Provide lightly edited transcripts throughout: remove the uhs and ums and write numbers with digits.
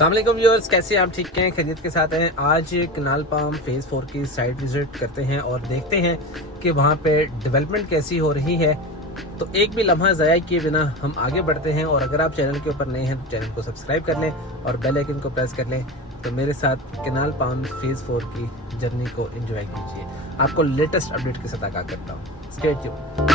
अस्सलामुअलैकुम व्यूअर्स, कैसे आप? ठीक हैं, खैरियत के साथ हैं। आज कनाल पाम फेज़ 4 की साइट विजिट करते हैं और देखते हैं कि वहाँ पे डेवलपमेंट कैसी हो रही है। तो एक भी लम्हा ज़ाया किए बिना हम आगे बढ़ते हैं। और अगर आप चैनल के ऊपर नए हैं तो चैनल को सब्सक्राइब कर लें और बेल आइकन को प्रेस कर लें, तो मेरे साथ कनाल पाम फेज़ 4 की जर्नी को एंजॉय कीजिए। आपको लेटेस्ट अपडेट के साथ आगाह करता हूँ। Stay tuned.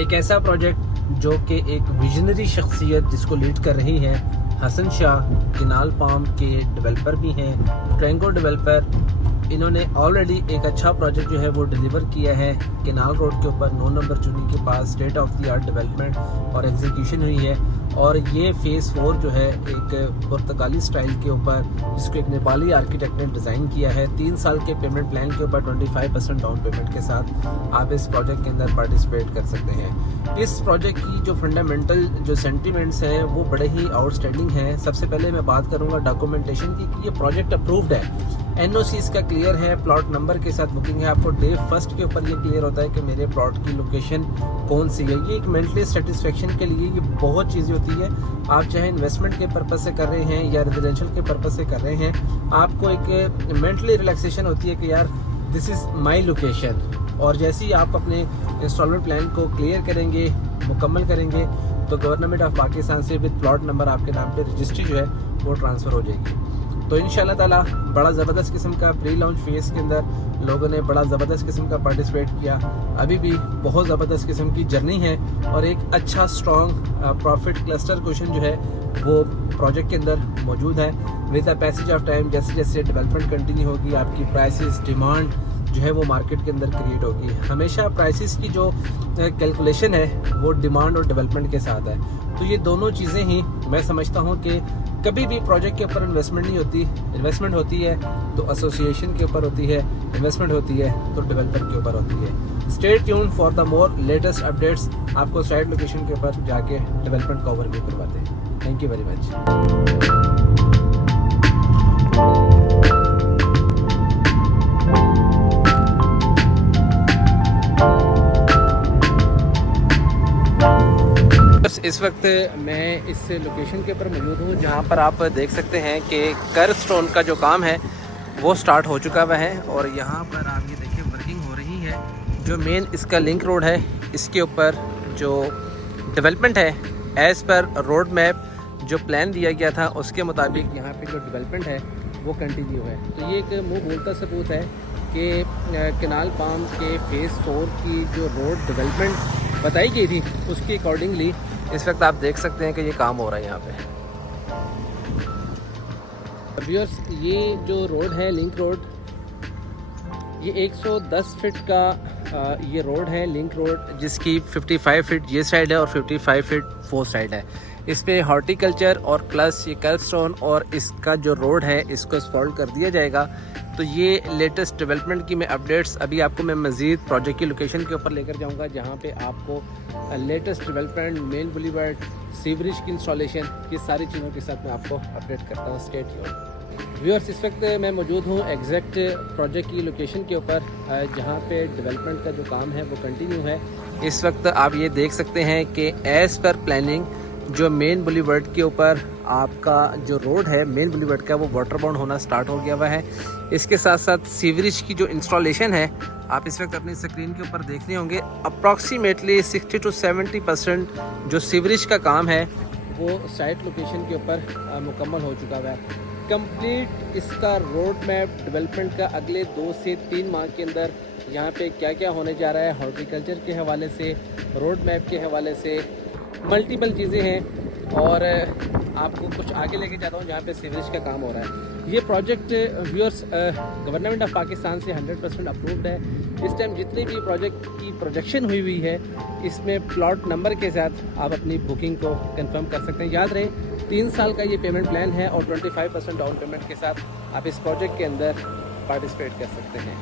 एक ऐसा प्रोजेक्ट जो कि एक विजनरी शख्सियत जिसको लीड कर रही है हसन शाह, कनाल पाम के डेवलपर भी हैं, ट्रेंगो डेवलपर। इन्होंने ऑलरेडी एक अच्छा प्रोजेक्ट जो है वो डिलीवर किया है कनाल रोड के ऊपर 9 नंबर चुनी के पास। State of the art development और एग्जीक्यूशन हुई है। और ये फेज़ 4 जो है एक पुर्तगाली स्टाइल के ऊपर, जिसको एक नेपाली आर्किटेक्ट ने डिज़ाइन किया है। 3 साल के पेमेंट प्लान के ऊपर 25% डाउन पेमेंट के साथ आप इस प्रोजेक्ट के अंदर पार्टिसिपेट कर सकते हैं। इस प्रोजेक्ट की जो फंडामेंटल जो सेंटिमेंट्स हैं वो बड़े ही आउटस्टैंडिंग हैं। सबसे पहले मैं बात करूँगा डॉक्यूमेंटेशन की कि ये प्रोजेक्ट अप्रूव्ड है, NOC इसका क्लियर है, प्लॉट नंबर के साथ बुकिंग है। आपको डे फर्स्ट के ऊपर ये क्लियर होता है कि मेरे प्लॉट की लोकेशन कौन सी है। ये एक मेंटली सेटिस्फेक्शन के लिए ये बहुत चीज़ें होती है। आप चाहे इन्वेस्टमेंट के पर्पज़ से कर रहे हैं या रेजिडेंशियल के पर्पज़ से कर रहे हैं, आपको एक मेंटली रिलैक्सेशन होती है कि यार दिस इज़ माई लोकेशन। और जैसे ही आप अपने इंस्टॉलमेंट प्लान को क्लियर करेंगे, मुकम्मल करेंगे, तो गवर्नमेंट ऑफ पाकिस्तान से विद प्लॉट नंबर आपके नाम पे रजिस्ट्री जो है वो ट्रांसफ़र हो जाएगी। तो इंशाल्लाह ताला बड़ा ज़बरदस्त किस्म का प्री लॉन्च फेज़ के अंदर लोगों ने बड़ा ज़बरदस्त किस्म का पार्टिसिपेट किया। अभी भी बहुत ज़बरदस्त किस्म की जर्नी है और एक अच्छा स्ट्रॉन्ग प्रॉफिट क्लस्टर क्वेश्चन जो है वो प्रोजेक्ट के अंदर मौजूद है। With the passage of time जैसे जैसे डेवलपमेंट कंटिन्यू होगी, आपकी प्राइसेस डिमांड जो है वो मार्केट के अंदर क्रिएट होगी। हमेशा प्राइसेस की जो कैलकुलेशन है वो डिमांड और डेवलपमेंट के साथ है। तो ये दोनों चीज़ें ही मैं समझता हूँ कि कभी भी प्रोजेक्ट के ऊपर इन्वेस्टमेंट नहीं होती। इन्वेस्टमेंट होती है तो एसोसिएशन के ऊपर होती है, इन्वेस्टमेंट होती है तो डेवलपर के ऊपर होती है। Stay tuned for the more latest updates. आपको साइट लोकेशन के ऊपर जाके डेवलपमेंट का ओवरव्यू करवाते हैं। Thank you very much. इस वक्त मैं इस लोकेशन के ऊपर मौजूद हूँ जहाँ पर आप देख सकते हैं कि कर्व स्टोन का जो काम है वो स्टार्ट हो चुका हुआ है। और यहाँ पर आप ये देखिए वर्किंग हो रही है। जो मेन इसका लिंक रोड है, इसके ऊपर जो डेवलपमेंट है एज़ पर रोड मैप जो प्लान दिया गया था उसके मुताबिक यहाँ पे जो डेवलपमेंट है वो कंटिन्यू है। तो ये एक मुँह बोलता सबूत है कि कनाल पाम के फेज़ 4 की जो रोड डेवलपमेंट बताई गई थी उसके अकॉर्डिंगली इस वक्त आप देख सकते हैं कि ये काम हो रहा है यहाँ पे। व्यूअर्स, ये जो रोड है लिंक रोड, ये 110 फीट का ये रोड है लिंक रोड, जिसकी 55 फीट ये साइड है और 55 फीट वो साइड है। इस पे हॉर्टिकल्चर और प्लस ये कर्व स्टोन और इसका जो रोड है इसको स्पॉल्ड कर दिया जाएगा। तो ये लेटेस्ट डेवलपमेंट की मैं अपडेट्स अभी आपको मैं मज़ीद प्रोजेक्ट की लोकेशन के ऊपर लेकर जाऊंगा, जहाँ पे आपको latest development, main boulevard, sewerage की इंस्टॉलेशन, ये सारी चीज़ों के साथ मैं आपको अपडेट करता हूँ। स्टे ट्यून्ड व्यूअर्स, इस वक्त मैं मौजूद हूँ एग्जैक्ट प्रोजेक्ट की लोकेशन के ऊपर, जहाँ पे डेवलपमेंट का जो काम है वो कंटिन्यू है। इस वक्त आप ये देख सकते हैं कि एज़ पर प्लानिंग जो मेन बुलीवर्ड के ऊपर आपका जो रोड है मेन बुलीवर्ड का वो वाटर बाउंड होना स्टार्ट हो गया हुआ है। इसके साथ साथ सीवरेज की जो इंस्टॉलेशन है आप इस वक्त अपनी स्क्रीन के ऊपर देख रहे होंगे। अप्रॉक्सीमेटली 60 to 70% जो सीवरेज का काम है वो साइट लोकेशन के ऊपर मुकम्मल हो चुका हुआ है। कंप्लीट इसका रोड मैप डेवलपमेंट का अगले 2 से 3 माह के अंदर यहाँ पे क्या क्या होने जा रहा है, हॉर्टिकल्चर के हवाले से, रोड मैप के हवाले से मल्टीपल चीज़ें हैं। और आपको कुछ आगे लेके जाता हूँ जहाँ पे सीवरेज का काम हो रहा है। ये project viewers government of Pakistan से 100% अप्रूव्ड है। इस टाइम जितनी भी प्रोजेक्ट की प्रोजेक्शन हुई है इसमें प्लॉट नंबर के साथ आप अपनी बुकिंग को कंफर्म कर सकते हैं। याद रहे 3 साल का ये पेमेंट प्लान है और 25% डाउन पेमेंट के साथ आप इस प्रोजेक्ट के अंदर पार्टिसिपेट कर सकते हैं।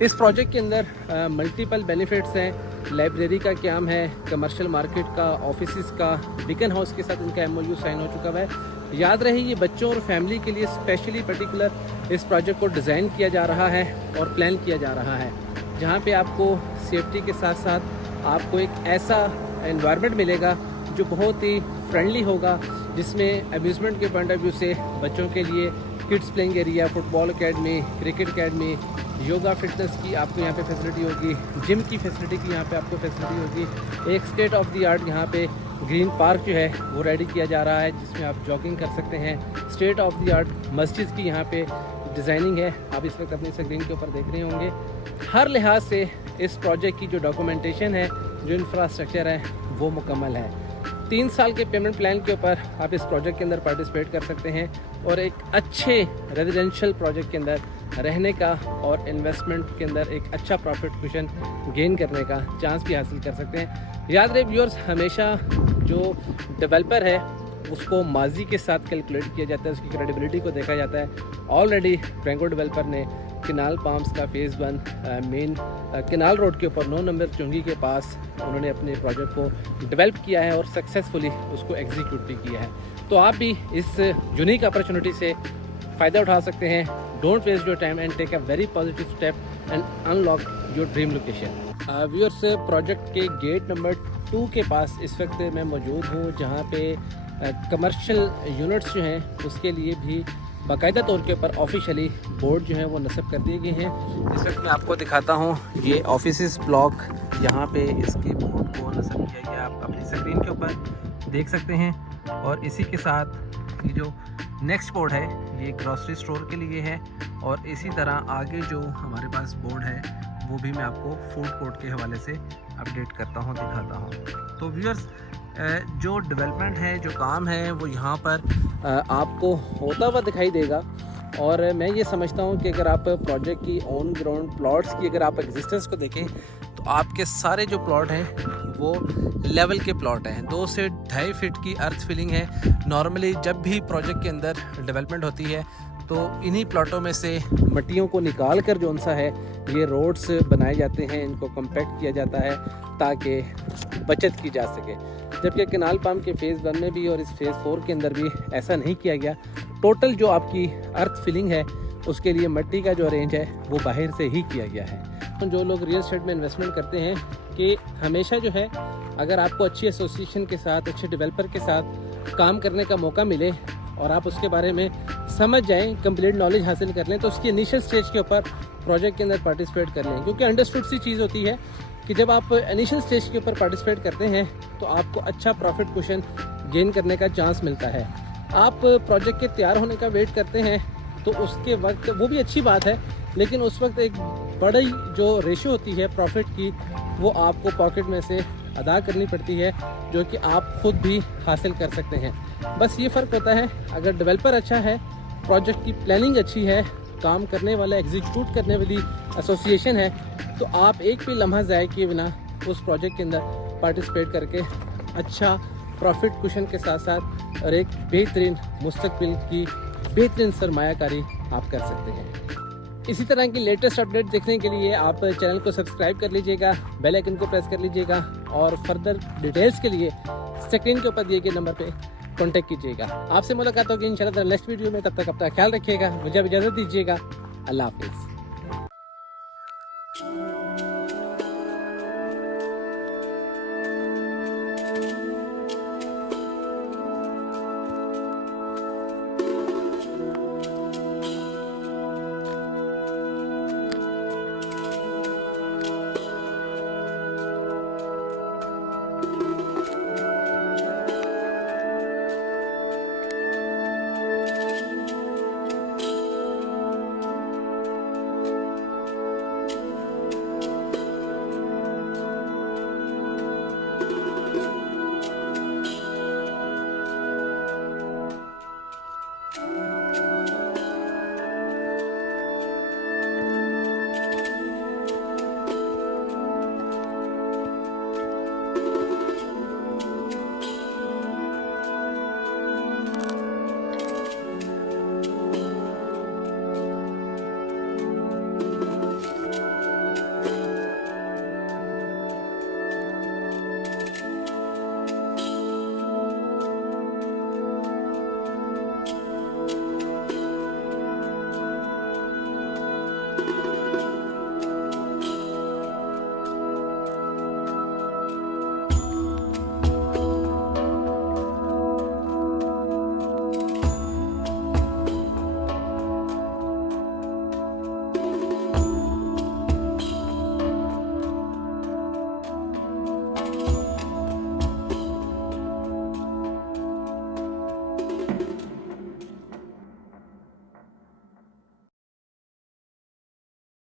इस प्रोजेक्ट के अंदर मल्टीपल बेनिफिट्स हैं। लाइब्रेरी का काम है, कमर्शियल मार्केट का, ऑफिसेज का, बिकन हाउस के साथ इनका MOU साइन हो चुका हुआ है। याद रहे ये बच्चों और फैमिली के लिए स्पेशली पर्टिकुलर इस प्रोजेक्ट को डिज़ाइन किया जा रहा है और प्लान किया जा रहा है, जहाँ पे आपको सेफ्टी के साथ साथ आपको एक ऐसा एनवायरनमेंट मिलेगा जो बहुत ही फ्रेंडली होगा, जिसमें अम्यूज़मेंट के पॉइंट ऑफ व्यू से बच्चों के लिए kids playing area, football academy, cricket academy, yoga fitness की आपको यहाँ पे फैसिलिटी होगी, जिम की फैसिलिटी की यहाँ पे आपको फैसिलिटी होगी। एक स्टेट ऑफ द आर्ट यहाँ पे ग्रीन पार्क जो है वो रेडी किया जा रहा है, जिसमें आप जॉगिंग कर सकते हैं। स्टेट ऑफ द आर्ट मस्जिद की यहाँ पे डिज़ाइनिंग है, आप इस वक्त अपनी स्क्रीन के ऊपर देख रहे होंगे। हर लिहाज से इस प्रोजेक्ट की जो डॉक्यूमेंटेशन है, जो इंफ्रास्ट्रक्चर है, वो मुकम्मल है। 3 साल के पेमेंट प्लान के ऊपर आप इस प्रोजेक्ट के अंदर पार्टिसिपेट कर सकते हैं और एक अच्छे रेजिडेंशियल प्रोजेक्ट के अंदर रहने का और इन्वेस्टमेंट के अंदर एक अच्छा प्रॉफिट कुशन गेन करने का चांस भी हासिल कर सकते हैं। याद रहे व्यूअर्स, हमेशा जो डेवलपर है उसको माजी के साथ कैलकुलेट किया जाता है, उसकी क्रेडिबिलिटी को देखा जाता है। ऑलरेडी ट्रैंगो डेवलपर ने किनाल पाम्स का फेज़ 1 मेन किनाल रोड के ऊपर 9 नंबर चुंगी के पास उन्होंने अपने प्रोजेक्ट को डेवलप किया है और सक्सेसफुली उसको एग्जीक्यूट भी किया है। तो आप भी इस यूनिक अपॉर्चुनिटी से फ़ायदा उठा सकते हैं। Don't waste your time and take a very positive step and unlock your dream location. Viewers, project के गेट नंबर 2 के पास इस वक्त मैं मौजूद हूँ, जहाँ पे कमर्शियल यूनिट्स जो हैं उसके लिए भी बाकायदा तौर के ऊपर ऑफिशियली बोर्ड जो है वो नस्ब कर दिए गए हैं। इस वक्त मैं आपको दिखाता हूँ, ये ऑफिस ब्लॉक, यहाँ पे इसके बोर्ड को नस्ब किया गया, आप अपनी स्क्रीन के ऊपर देख सकते हैं। और इसी के साथ ये जो नेक्स्ट बोर्ड है ये ग्रॉसरी स्टोर के लिए है, और इसी तरह आगे जो हमारे पास बोर्ड है वो भी मैं आपको फूड कोर्ट के हवाले से अपडेट करता हूँ, दिखाता हूँ। तो व्यूअर्स, जो डेवलपमेंट है, जो काम है, वो यहाँ पर आपको होता हुआ दिखाई देगा। और मैं ये समझता हूँ कि अगर आप प्रोजेक्ट की ऑन ग्राउंड प्लॉट्स की अगर आप एग्जिस्टेंस को देखें तो आपके सारे जो प्लॉट हैं वो लेवल के प्लॉट हैं। 2 से 2.5 फीट की अर्थ फिलिंग है। नॉर्मली जब भी प्रोजेक्ट के अंदर डेवलपमेंट होती है तो इन्हीं प्लॉटों में से मट्टियों को निकाल कर जो सा है ये रोड्स बनाए जाते हैं, इनको कम्पैक्ट किया जाता है ताकि बचत की जा सके। जबकि किनाल पाम के फेज़ 1 में भी और इस फेज़ 4 के अंदर भी ऐसा नहीं किया गया। टोटल जो आपकी अर्थ फिलिंग है उसके लिए मिट्टी का जो अरेंज है वो बाहर से ही किया गया है। तो जो लोग रियल एस्टेट में इन्वेस्टमेंट करते हैं कि हमेशा जो है, अगर आपको अच्छी एसोसिएशन के साथ, अच्छे डेवलपर के साथ काम करने का मौका मिले और आप उसके बारे में समझ जाएं, कंप्लीट नॉलेज हासिल कर लें, तो उसकी इनिशियल स्टेज के ऊपर प्रोजेक्ट के अंदर पार्टिसिपेट कर लें। क्योंकि अंडरस्टूड सी चीज़ होती है कि जब आप इनिशियल स्टेज के ऊपर पार्टिसिपेट करते हैं तो आपको अच्छा प्रॉफिट कुशन गेन करने का चांस मिलता है। आप प्रोजेक्ट के तैयार होने का वेट करते हैं तो उसके वक्त वो भी अच्छी बात है, लेकिन उस वक्त एक बड़ी जो रेशो होती है प्रॉफिट की वो आपको पॉकेट में से अदा करनी पड़ती है, जो कि आप खुद भी हासिल कर सकते हैं। बस ये फ़र्क होता है, अगर डेवलपर अच्छा है, प्रोजेक्ट की प्लानिंग अच्छी है, काम करने वाला, एग्जीक्यूट करने वाली एसोसिएशन है, तो आप एक भी लम्हा ज़ाया किए बिना उस प्रोजेक्ट के अंदर पार्टिसिपेट करके अच्छा प्रॉफिट कुशन के साथ साथ और एक बेहतरीन मुस्तकबिल की बेहतरीन सरमायाकारी आप कर सकते हैं। इसी तरह की लेटेस्ट अपडेट देखने के लिए आप चैनल को सब्सक्राइब कर लीजिएगा, बेल आइकन को प्रेस कर लीजिएगा और फर्दर डिटेल्स के लिए स्क्रीन के ऊपर दिए गए नंबर पे कांटेक्ट कीजिएगा। आपसे मुलाकात होगी इंशाल्लाह नेक्स्ट वीडियो में। तब तक अपना ख्याल रखिएगा, मुझे इजाज़त दीजिएगा। अल्लाह हाफिज़।